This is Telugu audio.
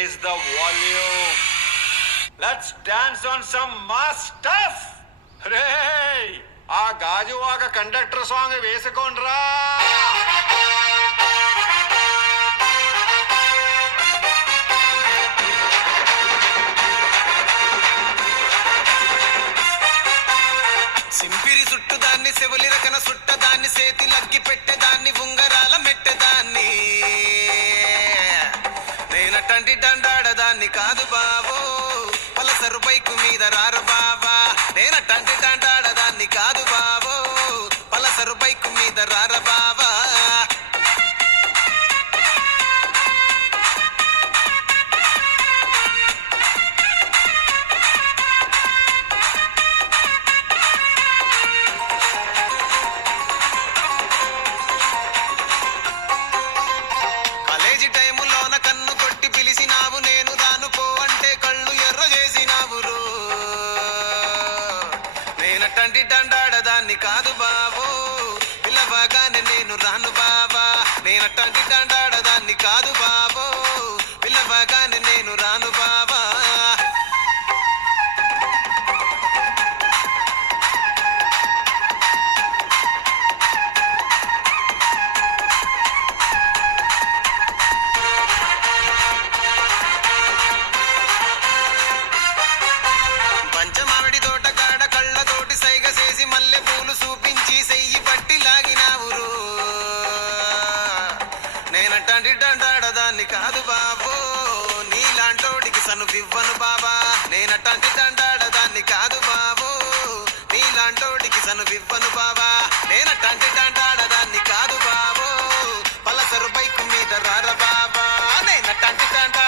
raise the volume. Let's dance on some mass stuff. Hey, ఆ గాజువాక కండక్టర్ సాంగ్ వేసుకోండ్రా. సింపిరి చుట్టుదాన్ని సెవలి రకన సుట్టదాన్ని సేతి లగ్గి పెట్టేదాన్ని ఉంగరాల మెట్టేదాన్ని నేనటంటి దండాడదాన్ని కాదు బావో పలసరు బైకు మీద రారు బావా నేనటంటి దండాడదాన్ని కాదు బావో పలసరు బైకు మీద రార బావా టైములోన కన్ను కొట్టి పిలిచినావు నేను రాను పో అంటే కళ్ళు ఎర్ర చేసినావు నేనటంటి దండాడదాన్ని కాదు బావో పిల్లవగానే నేను రాను బావా నేనటంటి దండాడదాన్ని కాదు బావో పిల్లవగానే నేను రాను బావా నేనటంటి దండాడదాన్ని కాదు బాబో నీలాంటోడికి సనువివ్వను బాబా నేనటంటి దండాడదాన్ని కాదు బాబో నీలాంటోడికి సనువివ్వను బాబా నేనటంటి దండాడదాన్ని కాదు బాబో పలసరు బైకు మీద రార బాబా నేనటంటి దండా